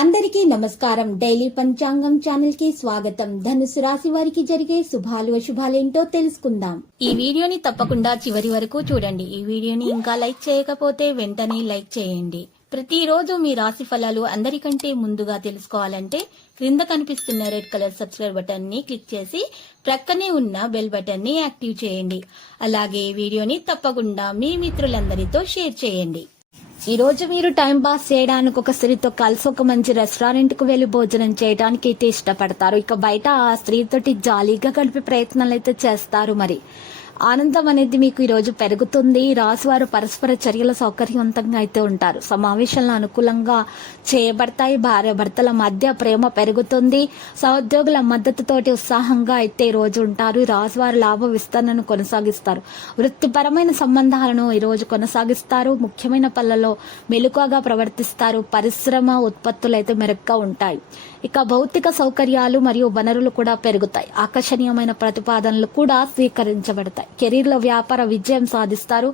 అందరికీ నమస్కారం. డైలీ పంచాంగం ఛానల్ కి స్వాగతం. ధనుసు రాశి వారికి జరిగే శుభాలు అశుభాలేంటో తెలుసుకుందాం. ఈ వీడియోని తప్పకుండా చివరి వరకు చూడండి. ఈ వీడియోని ఇంకా లైక్ చేయకపోతే వెంటనే లైక్ చేయండి. ప్రతిరోజు మీ రాశి ఫలాలు అందరికంటే ముందుగా తెలుసుకోవాలంటే క్రింద కనిపిస్తున్న రెడ్ కలర్ సబ్స్క్రైబ్ బటన్ ని క్లిక్ చేసి ప్రక్కనే ఉన్న బెల్ బటన్ ని యాక్టివ్ చేయండి. అలాగే వీడియోని తప్పకుండా మీ మిత్రులందరితో షేర్ చేయండి. ఈ రోజు మీరు టైం పాస్ చేయడానికి ఒక స్త్రీతో కలిసి ఒక మంచి రెస్టారెంట్ కు వెళ్లి భోజనం చేయడానికి అయితే ఇష్టపడతారు. ఇక బయట ఆ స్త్రీతోటి జాలీగా గడిపే ప్రయత్నాలు అయితే చేస్తారు. మరి ఆనందం అనేది మీకు ఈ రోజు పెరుగుతుంది. రాశివారు పరస్పర చర్యల సౌకర్యవంతంగా అయితే ఉంటారు. సమావేశాలను అనుకూలంగా చేయబడతాయి. భార్య భర్తల మధ్య ప్రేమ పెరుగుతుంది. సహోద్యోగుల మద్దతుతోటి ఉత్సాహంగా అయితే ఈ రోజు ఉంటారు. రాశివారు లాభ విస్తరణను కొనసాగిస్తారు. వృత్తిపరమైన సంబంధాలను ఈ రోజు కొనసాగిస్తారు. ముఖ్యమైన పనులలో మెలకువగా ప్రవర్తిస్తారు. పరిశ్రమ ఉత్పత్తులు అయితే మెరుగ్గా ఉంటాయి. ఇక భౌతిక సౌకర్యాలు మరియు వనరులు కూడా పెరుగుతాయి. ఆకర్షణీయమైన ప్రతిపాదనలు కూడా స్వీకరించబడతాయి. కెరీర్ లో వ్యాపార విజయం సాధిస్తారు.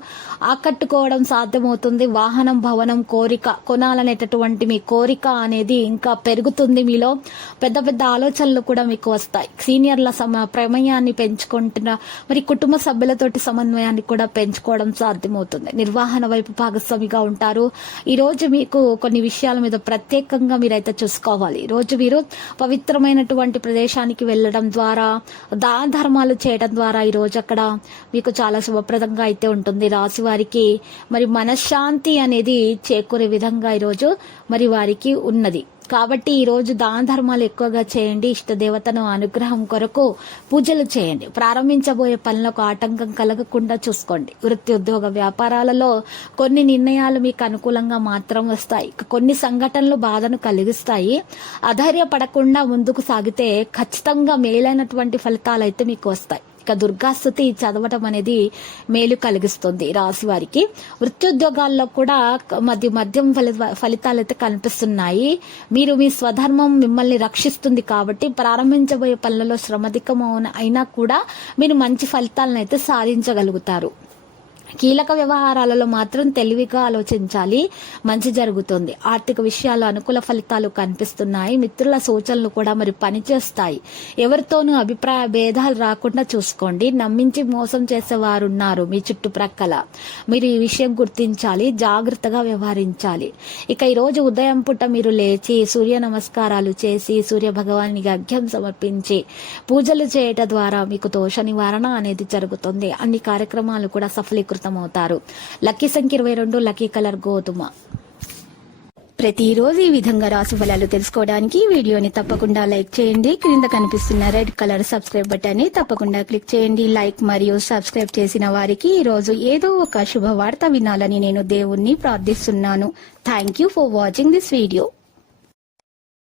ఆకట్టుకోవడం సాధ్యమవుతుంది. వాహనం భవనం కోరిక కొనాలనేటటువంటి మీ కోరిక అనేది ఇంకా పెరుగుతుంది. మీలో పెద్ద పెద్ద ఆలోచనలు కూడా మీకు వస్తాయి. సీనియర్ల ప్రమేయాన్ని పెంచుకుంటున్న మరి కుటుంబ సభ్యులతోటి సమన్వయాన్ని కూడా పెంచుకోవడం సాధ్యమవుతుంది. నిర్వహణ వైపు భాగస్వామిగా ఉంటారు. ఈ రోజు మీకు కొన్ని విషయాల మీద ప్రత్యేకంగా మీరైతే చూసుకోవాలి. ఈ రోజు మీరు పవిత్రమైనటువంటి ప్రదేశానికి వెళ్లడం ద్వారా దాన ధర్మాలు చేయడం ద్వారా ఈ రోజు అక్కడ మీకు చాలా శుభప్రదంగా అయితే ఉంటుంది. రాశి వారికి మరి మనశ్శాంతి అనేది చేకూరే విధంగా ఈరోజు మరి వారికి ఉన్నది. కాబట్టి ఈ రోజు దాన ధర్మాలు ఎక్కువగా చేయండి. ఇష్టదేవతను అనుగ్రహం కొరకు పూజలు చేయండి. ప్రారంభించబోయే పనులకు ఆటంకం కలగకుండా చూసుకోండి. వృత్తి ఉద్యోగ వ్యాపారాలలో కొన్ని నిర్ణయాలు మీకు అనుకూలంగా మాత్రం వస్తాయి. కొన్ని సంఘటనలు బాధను కలిగిస్తాయి. అధైర్యపడకుండా ముందుకు సాగితే ఖచ్చితంగా మేలైనటువంటి ఫలితాలు అయితే మీకు వస్తాయి. ఇక దుర్గాస్తుతి చదవటం అనేది మేలు కలిగిస్తుంది. రాశి వారికి వృత్తిద్యోగాల్లో కూడా మధ్యం ఫలితాలు అయితే కనిపిస్తున్నాయి. మీరు మీ స్వధర్మం మిమ్మల్ని రక్షిస్తుంది. కాబట్టి ప్రారంభించబోయే పనులలో శ్రమధికం అయినా కూడా మీరు మంచి ఫలితాలను అయితే సాధించగలుగుతారు. కీలక వ్యవహారాలలో మాత్రం తెలివిగా ఆలోచించాలి. మంచి జరుగుతుంది. ఆర్థిక విషయాలు అనుకూల ఫలితాలు కనిపిస్తున్నాయి. మిత్రుల సూచనలు కూడా మరి పనిచేస్తాయి. ఎవరితోనూ అభిప్రాయ భేదాలు రాకుండా చూసుకోండి. నమ్మించి మోసం చేసేవారు ఉన్నారు మీ చుట్టుప్రక్కల. మీరు ఈ విషయం గుర్తించాలి. జాగ్రత్తగా వ్యవహరించాలి. ఇక ఈ రోజు ఉదయం పూట మీరు లేచి సూర్య నమస్కారాలు చేసి సూర్య భగవానికి అర్ఘ్యం సమర్పించి పూజలు చేయటం ద్వారా మీకు దోష నివారణ అనేది జరుగుతుంది. అన్ని కార్యక్రమాలు కూడా సఫలీకృతం అవుతారు. లక్కీ సంఖ్య 22, లక్కీ కలర్ గోధుమ. ప్రతిరోజు ఈ విధంగా రాశి ఫలాలు తెలుసుకోవడానికి వీడియోని తప్పకుండా లైక్ చేయండి. క్రింద కనిపిస్తున్న రెడ్ కలర్ సబ్స్క్రైబ్ బటన్ ని తప్పకుండా క్లిక్ చేయండి. లైక్ మరియు సబ్స్క్రైబ్ చేసిన వారికి ఈ రోజు ఏదో ఒక శుభవార్త వినాలని నేను దేవుణ్ణి ప్రార్థిస్తున్నాను. Thank you for watching this video.